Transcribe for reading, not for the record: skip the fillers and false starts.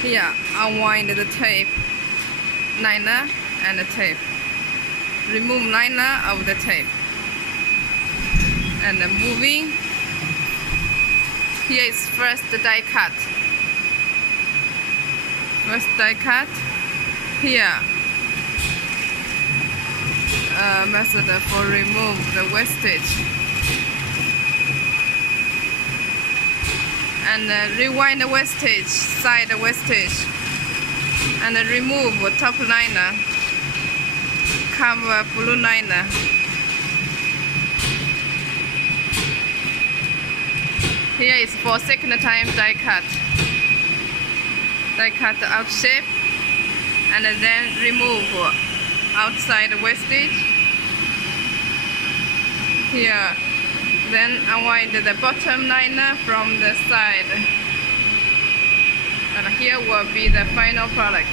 Here, unwind the tape, liner and the tape. Remove liner of the tape. And moving. Here is first die cut. First die cut. Here, method for remove the wastage. And rewind the wastage, side wastage, and remove top liner, cover blue liner. Here is for second time die cut. Die cut out shape, and then remove outside wastage. Here. Then unwind the bottom liner from the side, and here will be the final product.